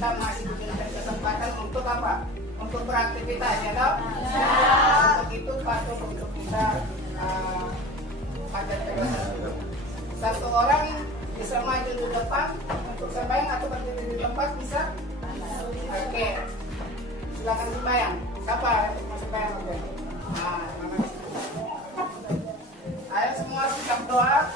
kita masih diberikan kesempatan untuk apa? Untuk beraktivitas, ya toh? Untuk itu patut untuk kita pada terus. Satu orang bisa maju di depan untuk sembahyang atau berdiri di tempat bisa? Oke. Silakan sembahyang. Siapa yang mau sembahyang? Oke. Nah, ayo semua sikap doa.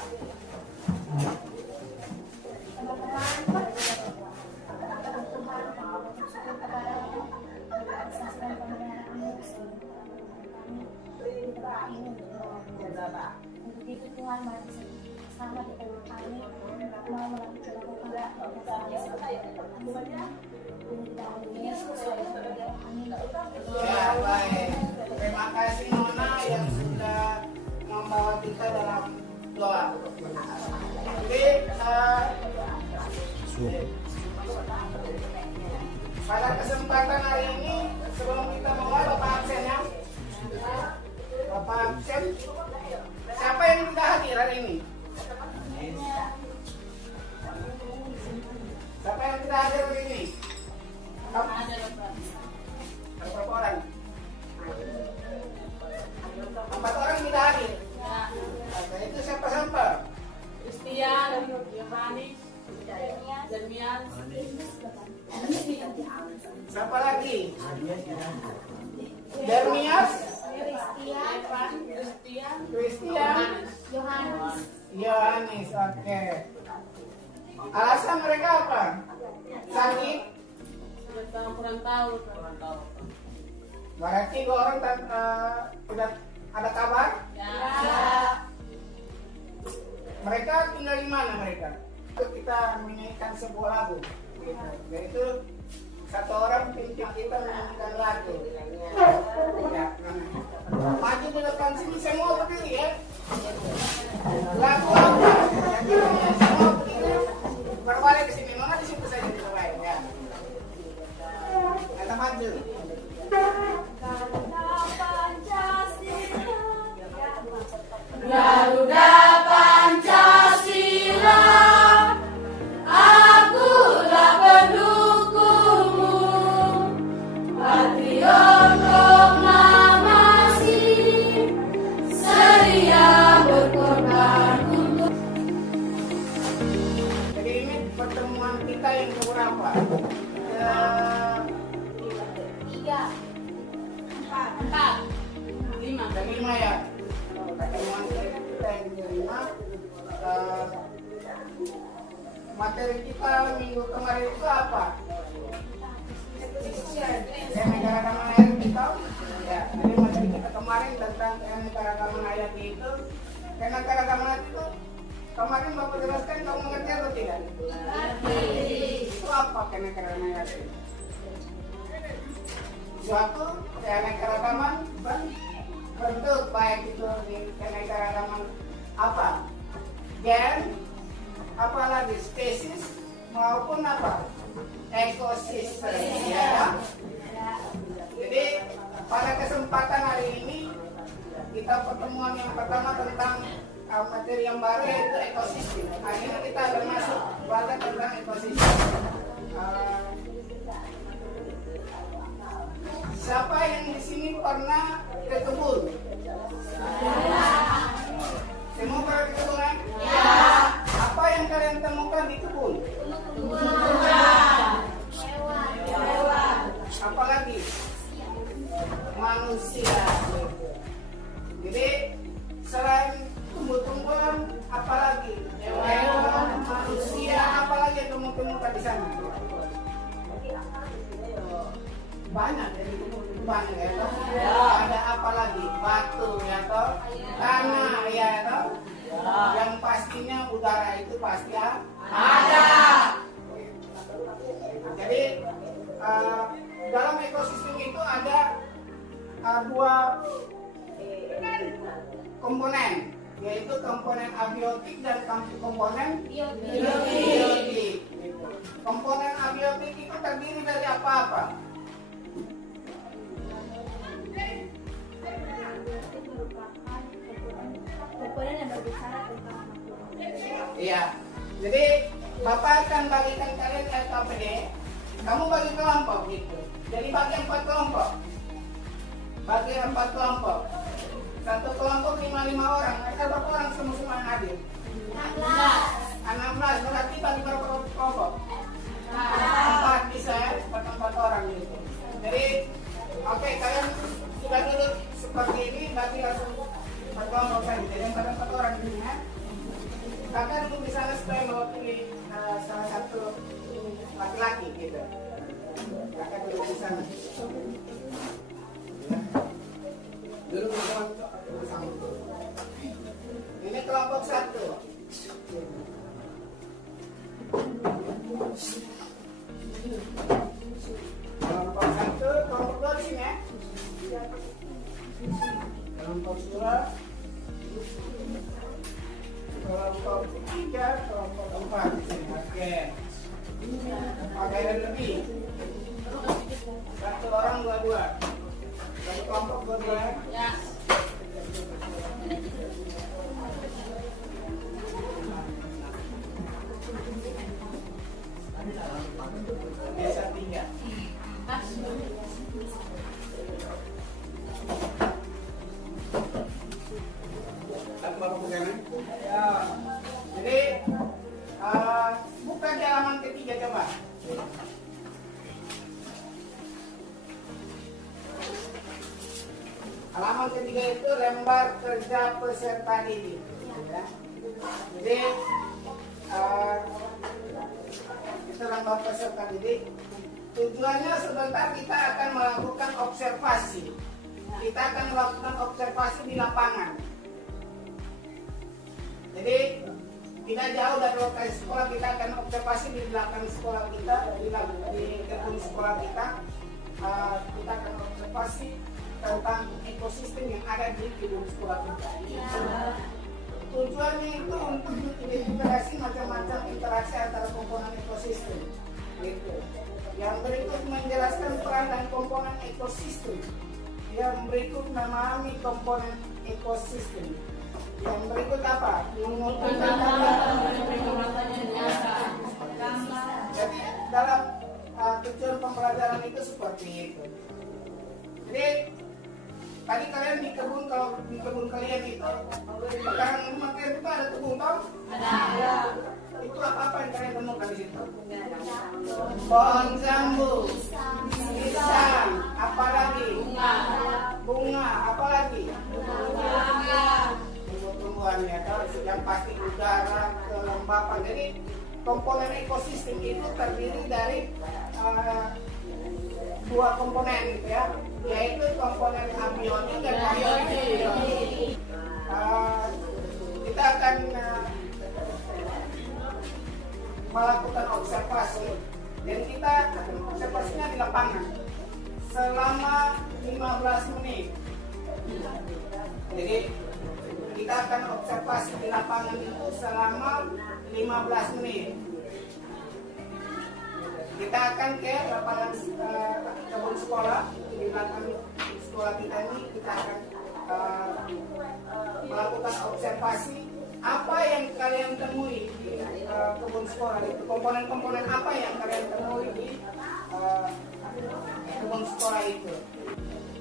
Untuk itu Tuhan mari sama di dalam kami mau melakukan Ya, baik. Terima kasih Nona yang sudah membawa kita dalam doa. Jadi pada kesempatan hari ini sebelum kita mulai Bapak absen ya. Bapak absen. Siapa yang tidak hadir hari ini? Siapa yang tidak hadir hari ini? Ada berapa orang? 4 orang tidak hadir. Oke, itu siapa? Christian, Yohanes, Jeremias. Siapa lagi? Jeremias, Christian, Yohanes. Oke. Alasan mereka apa? Sakit? Kurang tahu. Berarti 2 orang tidak ada kabar? Ya. Mereka tinggal di mana mereka? Itu kita menyanyikan sebuah lagu. Yaitu 1 orang pimpin kita menyanyikan lagu. Ya, maju di depan sini semua berdiri ya. Lagu apa? Semua berdiri. Berbalik ke sini, mana di situ saja dimulai ya. Kita maju. Garuda Pancasila, akulah pendukungmu, patriot proklamasi, sedia berkorban untuk. Jadi ini pertemuan kita yang keberapa? 5 ya. Pertemuan kita yang kelima. Materi kita minggu kemarin itu apa? Keanekaragaman hayati kita. Ya, jadi materi kita kemarin tentang keanekaragaman hayati itu. Keanekaragaman hayati itu kemarin Bapak jelaskan, kamu mengerti atau tidak? Itu apa keanekaragaman hayati? Suatu keanekaragaman bentuk, baik itu di keanekaragaman apa? Gen, apalagi spesies maupun apa? Ekosistem. Ya. Jadi pada kesempatan hari ini kita pertemuan yang pertama tentang materi yang baru yaitu ekosistem. Hari ini kita akan masuk belajar tentang ekosistem. Siapa yang di sini pernah ke kebun? Semua pernah ke kebun kan? Ya. Apa yang kalian temukan di kebun? Hewan. Apalagi? Manusia. Jadi selain tumbuh-tumbuhan, apalagi? Hewan, manusia, apalagi yang kamu temukan di sana? Banyak dari banyak ya toh. Ada apa lagi? Batu ya toh, tanah ya toh. Yang pastinya udara itu pasti ada. Jadi dalam ekosistem itu ada 2 komponen, yaitu komponen abiotik dan komponen biotik. Komponen abiotik itu terdiri dari apa-apa? komponen yang berbicara tentang Iya. Jadi Bapak akan bagikan kalian RKPD Kamu bagi kelompok gitu. Jadi bagi 4 kelompok. Bagi 4 kelompok. Satu kelompok 5 orang. Ada berapa orang semua yang hadir? 16. Berarti bagi berapa kelompok? 4 bisa ya, 4 orang gitu. Jadi, oke, kalian sudah duduk seperti ini, bagi langsung 4 kelompok saja. Jadi 4 orang ini ya. Kakak duduk di sana supaya mewakili salah satu laki-laki gitu. Kakak duduk di sana. Duduk bersama. Ini kelompok 1. Kelompok 1, kelompok 2 di sini ya. Kelompok 2, kelompok 3, kelompok 4 di sini. Oke. Oke, ada lebih. 1 orang 2. Satu kelompok 2 ya. Biasa 3. Satu bapak bukan? Ya. Jadi buka di halaman ketiga coba. Halaman ketiga itu lembar kerja peserta didik. Ya. Jadi itu lembar peserta didik. Tujuannya sebentar kita akan melakukan observasi. Kita akan melakukan observasi di lapangan. Jadi tidak jauh dari lokasi sekolah, kita akan observasi di belakang sekolah kita, di gedung sekolah kita. Kita akan observasi tentang ekosistem yang ada di gedung sekolah kita. Tujuannya itu untuk mengidentifikasi macam-macam interaksi antara komponen ekosistem. Gitu. Yang berikut menjelaskan peran dan komponen ekosistem. Yang berikut memahami komponen ekosistem. Yang berikut apa? Mengumpulkan jadi dalam tujuan pembelajaran itu seperti itu. Jadi tadi kalian di kebun, kalau di kebun kalian itu sekarang rumah kalian itu ada kebun tau? Ada. Itu apa yang kalian temukan di situ? Pohon jambu, pisang, apalagi? Bunga, apalagi? Tumbuh-tumbuhannya, yang pasti udara, kelembapan. Jadi komponen ekosistem itu terdiri dari 2 komponen gitu ya, yaitu komponen abiotik dan abiotik. Kita akan melakukan observasi dan kita akan observasinya di lapangan selama 15 menit. Jadi kita akan observasi di lapangan itu selama 15 menit. Kita akan ke lapangan kebun sekolah, di belakang sekolah kita ini kita akan melakukan observasi apa yang kalian temui di kebun sekolah itu, komponen-komponen apa yang kalian temui di kebun sekolah itu.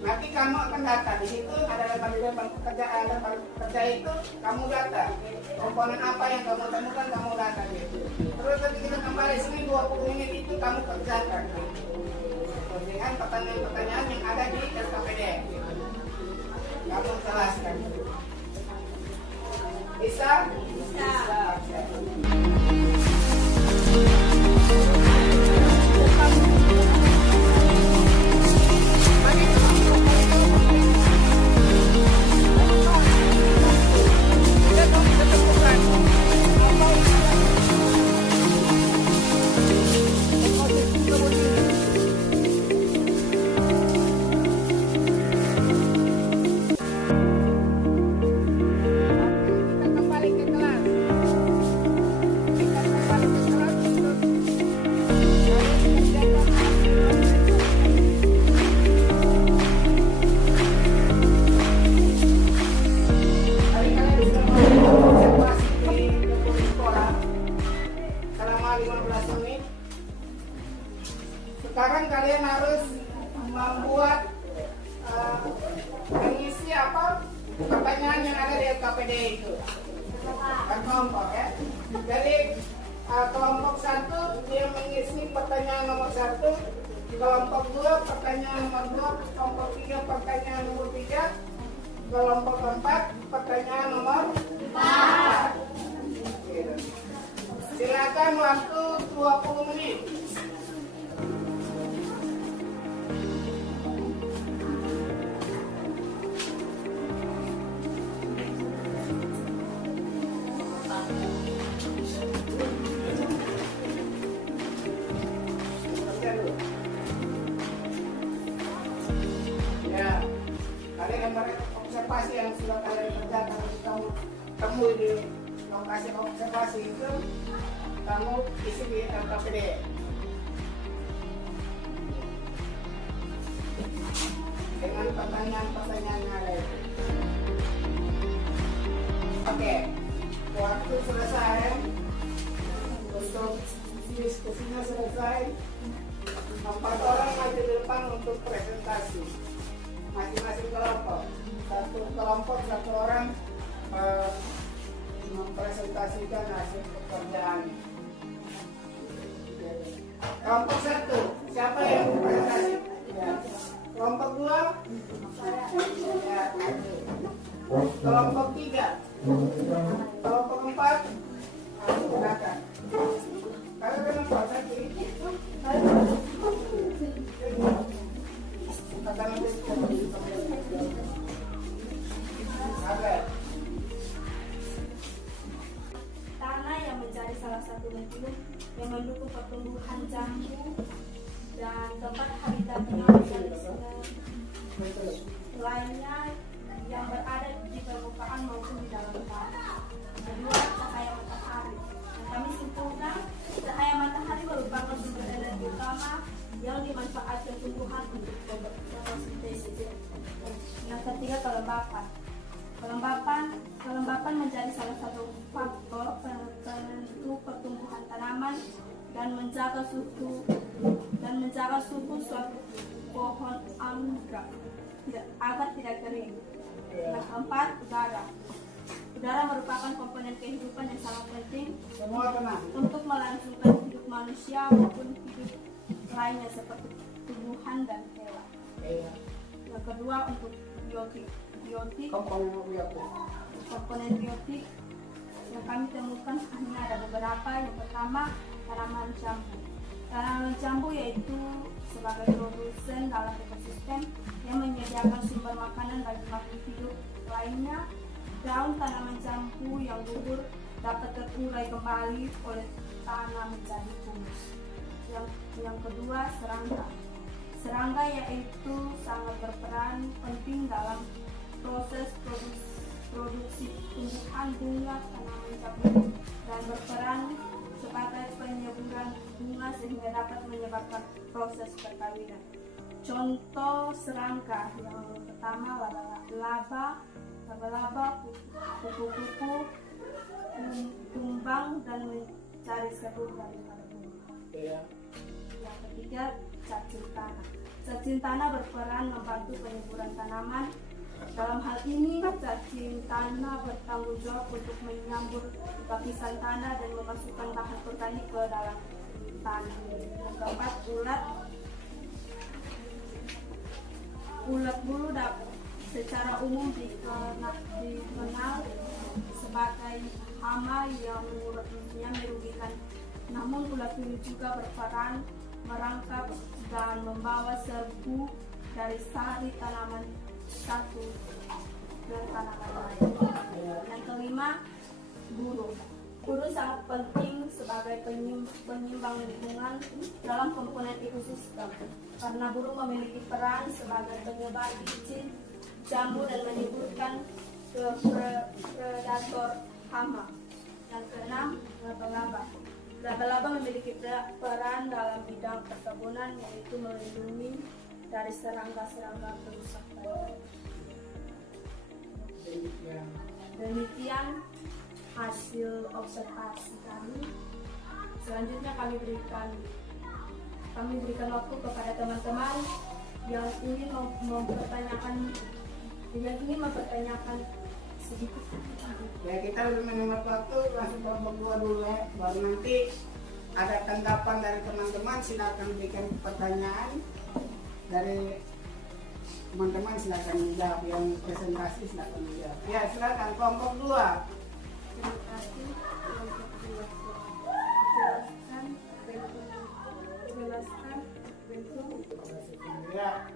Nanti kamu akan data di situ, ada lembar kerja itu kamu data komponen apa yang kamu temukan, kamu data gitu. Terus nanti kita kembali sini 20 menit itu kamu kerjakan gitu. Dengan pertanyaan-pertanyaan yang ada di SKPD gitu. Kamu jelaskan. Bisa? Bisa. pertanyaan yang ada di LKPD itu. Kan kelompok ya. Jadi kelompok 1 dia mengisi pertanyaan nomor 1, kelompok 2 pertanyaan nomor 2, kelompok 3 pertanyaan nomor 3, kelompok 4 pertanyaan nomor 4. Silakan waktu 20 menit. Ya, kalian observasi yang sudah kalian kerjakan, kamu temui di lokasi observasi itu, kamu isi di LKPD. Dengan pertanyaan-pertanyaan yang ada itu. Oke, waktu selesai, untuk diskusinya selesai. 4 orang maju di depan untuk presentasi. Masing-masing kelompok. Satu kelompok 1 orang mempresentasikan hasil pekerjaan. Kelompok 1, siapa yang presentasi? Ya. Kelompok 2, ya. Kelompok 3, kelompok 4, silakan. Kalau kenapa tadi? Tanah yang menjadi salah satu medium yang mendukung pertumbuhan jambu dan tempat habitatnya lainnya yang berada di permukaan maupun di dalam tanah. Kedua, cahaya matahari. Yang kami simpulkan, cahaya matahari merupakan sumber energi utama yang dimanfaatkan tumbuhan untuk fotosintesis. Yang ketiga, kelembapan. Kelembapan menjadi salah satu faktor penentu pertumbuhan tanaman dan menjaga suhu suatu pohon anggrek agar tidak kering. Yang keempat, udara. Udara merupakan komponen kehidupan yang sangat penting untuk melangsungkan hidup manusia maupun hidup lainnya seperti tumbuhan dan hewan. Yang kedua, untuk biotik. Komponen biotik yang kami temukan hanya ada beberapa. Yang pertama, tanaman jambu. Tanaman jambu yaitu sebagai produsen dalam ekosistem yang menyediakan sumber makanan bagi makhluk hidup lainnya. Daun tanaman jambu yang gugur dapat terurai kembali oleh tanah menjadi humus. Yang kedua, serangga. Serangga yaitu sangat berperan penting dalam proses produksi tumbuhan bunga tanaman jambu dan berperan sebagai penyuburan bunga sehingga dapat menyebabkan proses perkawinan. Contoh serangga yang pertama, laba-laba, kupu-kupu, tumbang dan mencari serut daripada bunga. Yang ketiga, cacing tanah. Cacing tanah berperan membantu penyuburan tanaman. Dalam hal ini, cacing tanah bertanggung jawab untuk menyambur lapisan tanah dan memasukkan bahan organik ke dalam tanah. Yang keempat, ulat bulu secara umum dikenal sebagai hama yang menurutnya merugikan. Namun ulat bulu juga berperan merangkap dan membawa serbu dari sari tanaman satu ke tanaman lain. Yang kelima, burung. Burung sangat penting sebagai penyimbang lingkungan dalam komponen ekosistem karena burung memiliki peran sebagai penyebar biji jambu dan menimbulkan predator hama. Yang keenam, laba-laba. Laba-laba memiliki peran dalam bidang perkebunan yaitu melindungi dari serangga-serangga perusak tanaman. Demikian hasil observasi kami. Selanjutnya kami berikan waktu kepada teman-teman yang ingin mempertanyakan Dengan ini mempertanyakan sedikit. Ya kita lebih menghemat waktu, langsung kelompok 2 dulu ya. Baru nanti ada tanggapan dari teman-teman, silakan berikan pertanyaan dari teman-teman, silakan menjawab. Yang presentasi silakan menjawab. Ya silakan kelompok 2. Terima kasih. Kelompok 2. Jelaskan bentuk. Ya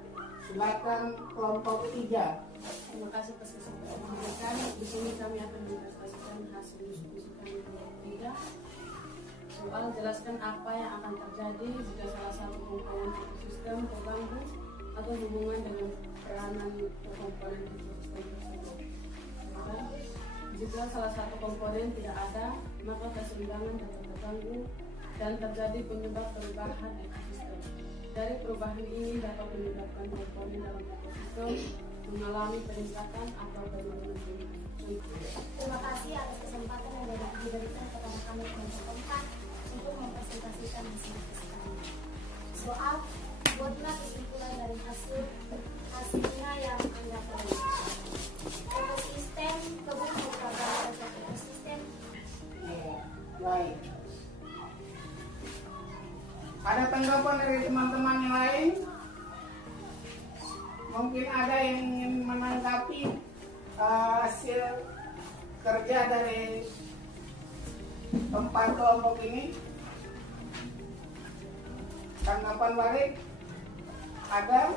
silakan kelompok 3. Terima kasih atas kesempatan yang diberikan. Di sini kami akan menjelaskan hasil diskusi kami kelompok 3. Soal jelaskan apa yang akan terjadi jika salah satu komponen ekosistem terganggu atau hubungan dengan peranan komponen ekosistem tersebut. Jika salah satu komponen tidak ada, maka keseimbangan dapat terganggu dan terjadi penyebab perubahan ekosistem. Dari perubahan ini dapat menyebabkan komponen dalam ekosistem mengalami peningkatan atau penurunan. Terima kasih atas kesempatan yang diberikan kepada kami kelompok 4 untuk mempresentasikan hasil kami. Soal, buatlah kesimpulan dari hasilnya yang Anda peroleh. Ekosistem kebun merupakan suatu ekosistem. Ya, baik. Ada tanggapan dari teman-teman yang lain? Mungkin ada yang ingin menanggapi hasil kerja dari 4 kelompok ini. Tanggapan balik ada?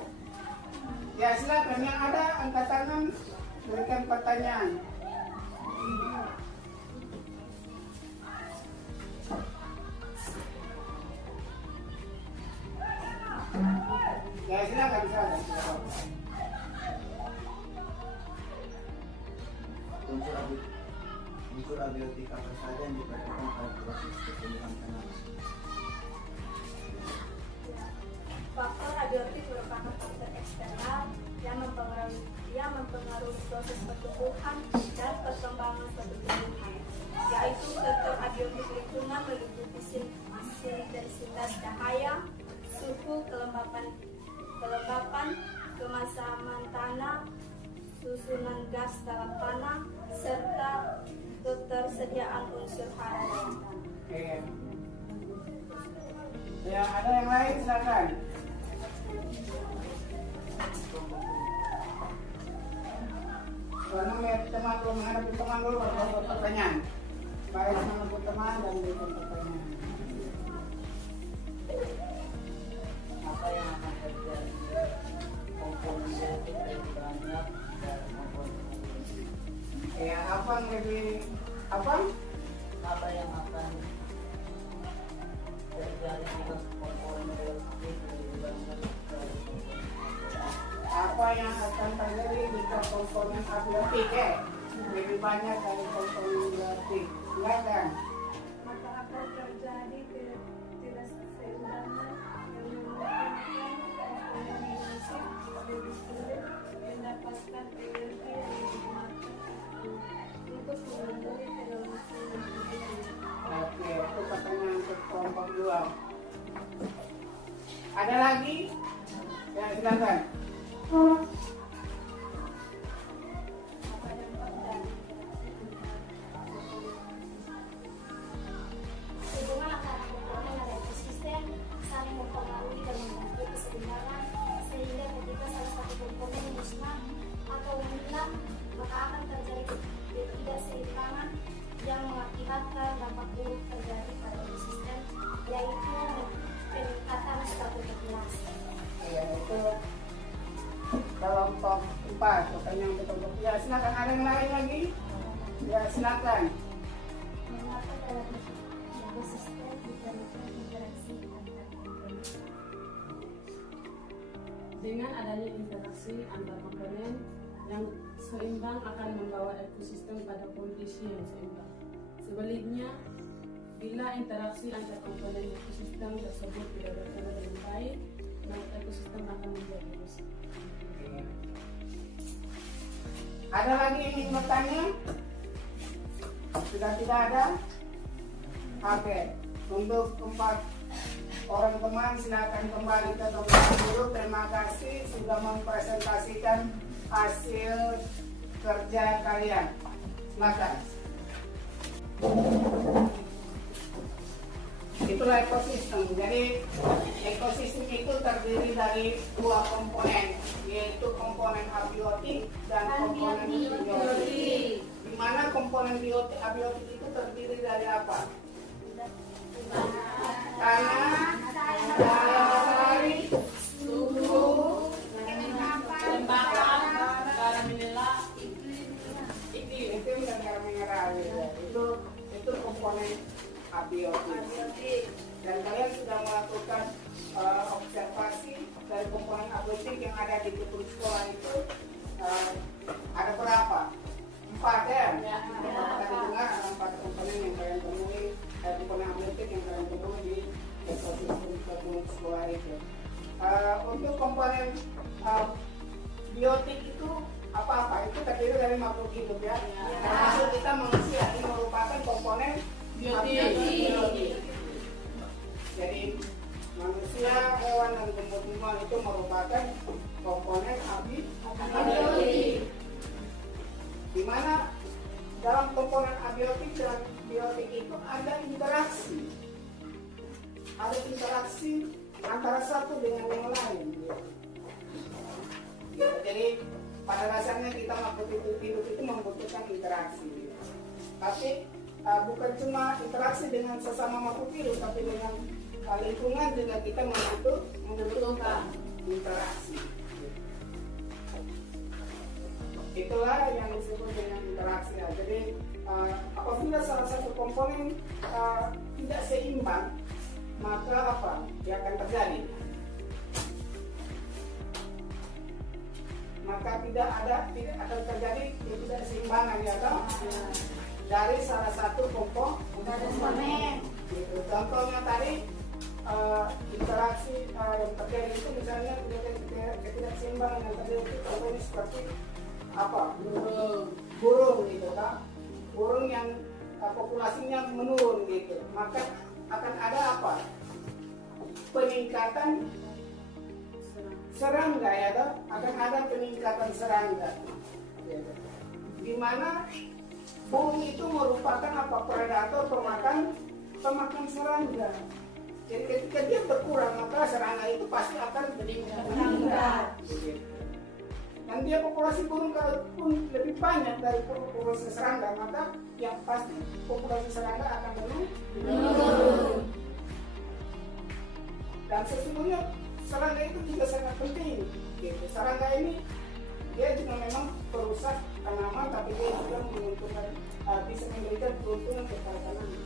Ya silakan, yang ada angkat tangan, berikan pertanyaan. Ya silakan. Unsur abiotika apa saja yang diperlukan pada proses pertumbuhan tanaman? Faktor abiotik merupakan faktor eksternal yang mempengaruhi proses pertumbuhan dan perkembangan suatu tumbuhan, yaitu faktor abiotik lingkungan meliputi intensitas cahaya, suhu, kelembapan, kemasaman tanah, susunan gas dalam tanah, serta ketersediaan unsur hara dalam tanah. Oke. Ya, ada yang lain silakan. Karena teman belum menghadapi teman dulu baru buat pertanyaan. Baik menghadapi teman dan berikan pertanyaan. Apa yang akan terjadi komponen yang banyak dan komponen Ya, apa yang lebih apa? apa yang akan terjadi jika komponen biotik lebih banyak dari komponen Apa yang akan terjadi jika komponen abiotik lebih banyak dari komponen biotik? Silakan. Maka akan terjadi ketidakseimbangan yang memungkinkan komponen biotik lebih sulit mendapatkan energi yang digunakan untuk memenuhi kebutuhan hidupnya. Oke, itu pertanyaan untuk kelompok 2. Ada lagi? Ya, silakan. Apa yang terjadi? Hubungan antara komponen dan ekosistem saling mempengaruhi dan membantu keseimbangan, sehingga ketika salah satu komponen musnah atau hilang, maka akan terjadi ketidakseimbangan yang mengakibatkan dampak buruk terjadi pada ekosistem, yaitu peningkatan suatu populasi. Ya, itu kelompok 4. Pertanyaan untuk kelompok. Ya, silakan. Ada yang lain lagi? Ya, silakan. Mengapa dalam ekosistem diperlukan interaksi antar komponen? Dengan adanya interaksi antar komponen yang seimbang akan membawa ekosistem pada kondisi yang seimbang. Sebaliknya, bila interaksi antar komponen ekosistem tersebut tidak berjalan dengan baik, maka ekosistem akan menjadi rusak. Ada lagi yang ingin bertanya? Sudah tidak ada? Oke, untuk 4 orang teman silakan kembali ke tempat dulu. Terima kasih sudah mempresentasikan hasil kerja kalian. Silakan. Itulah ekosistem. Jadi ekosistem itu terdiri dari dua komponen, yaitu komponen abiotik dan komponen biotik. Di mana komponen abiotik itu terdiri dari apa? Tanah, air, suhu, Lembaran, garam mineral, iklim dan garam mineral. Itu komponen abiotik. Dan kalian sudah melakukan observasi dari komponen abiotik yang ada di kebun sekolah itu ada berapa? 4 ya? Kalau tadi dengar ada 4 komponen yang kalian temui, komponen abiotik yang kalian temui di ekosistem kebun sekolah itu. Untuk komponen biotik itu apa-apa? Itu terdiri dari makhluk hidup ya. Termasuk kita manusia, ini merupakan komponen biotik. Jadi manusia, hewan dan tumbuh-tumbuhan itu merupakan komponen abiotik. Di mana dalam komponen abiotik dan biotik itu ada interaksi. Ada interaksi antara satu dengan yang lain. Jadi pada dasarnya kita makhluk hidup itu membutuhkan interaksi. Tapi bukan cuma interaksi dengan sesama makhluk hidup, tapi dengan lingkungan juga kita membutuhkan interaksi. Itulah yang disebut dengan interaksi. Jadi apabila salah satu komponen tidak seimbang, maka apa yang akan terjadi? Maka tidak akan terjadi ketidakseimbangan ya toh? Dari salah satu komponen. Gitu. Contohnya tadi interaksi yang terjadi itu misalnya ketidakseimbangan yang terjadi itu contohnya seperti apa? Burung gitu kan? Burung yang populasinya menurun gitu. Maka akan ada apa? Peningkatan serangga ya toh? Akan ada peningkatan serangga. Gitu. Di mana burung itu merupakan apa? Predator pemakan serangga. Jadi ketika dia berkurang, maka serangga itu pasti akan meningkat. Dan dia populasi burung kalaupun lebih banyak dari populasi serangga, maka yang pasti populasi serangga akan menurun. Dan sesungguhnya serangga itu juga sangat penting. Gitu. Serangga ini dia juga memang perusak tanaman, tapi dia juga menguntungkan, bisa memberikan keuntungan kepada tanaman.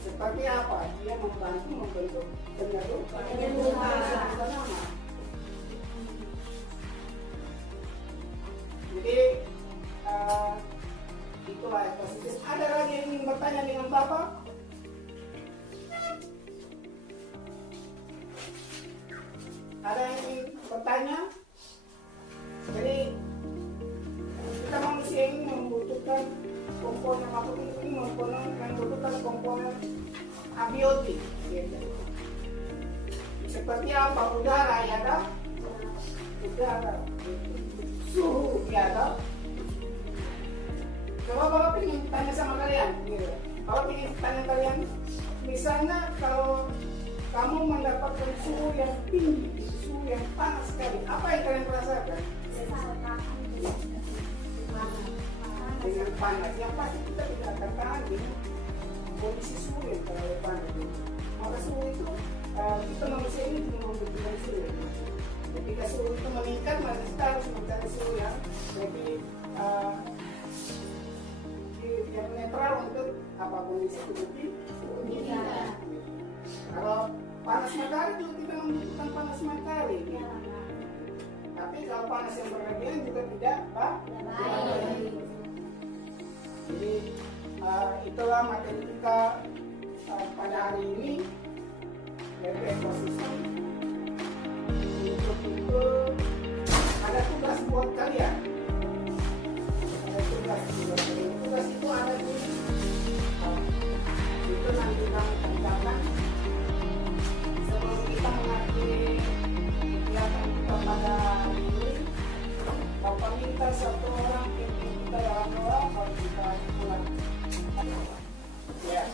Seperti apa? Dia membantu membentuk penyerbukan tanaman. Jadi itulah ekosistem. Ada lagi yang ingin bertanya dengan Bapak? Ada yang ingin bertanya? Jadi kita manusia ini membutuhkan komponen makhluk ini membutuhkan komponen abiotik. Gitu. Seperti apa? Udara ya kan? Udara. Suhu ya kan? Coba Bapak ingin tanya sama kalian. Gitu. Bapak ingin tanya kalian, misalnya kalau kamu mendapatkan suhu yang tinggi, suhu yang panas sekali, apa yang kalian rasakan? Dengan panas, yang pasti kita tidak akan tahan dengan kondisi suhu yang terlalu panas. Maka suhu itu kita manusia ini juga membutuhkan suhu. Ketika suhu itu meningkat, maka kita harus mencari suhu yang lebih yang netral untuk apa kondisi tubuh kita. Kalau panas matahari juga kita membutuhkan panas matahari. Gitu. Tapi kalau panas yang berlebihan juga tidak baik. Jadi itulah materi kita pada hari ini dari ekosistem. Untuk itu ada tugas buat kalian. Ada tugas itu ada di itu nanti kami kerjakan sebelum kita mengakhiri kegiatan kita pada hari ini. minta satu orang, kita orang kalau kita pulang. Ya.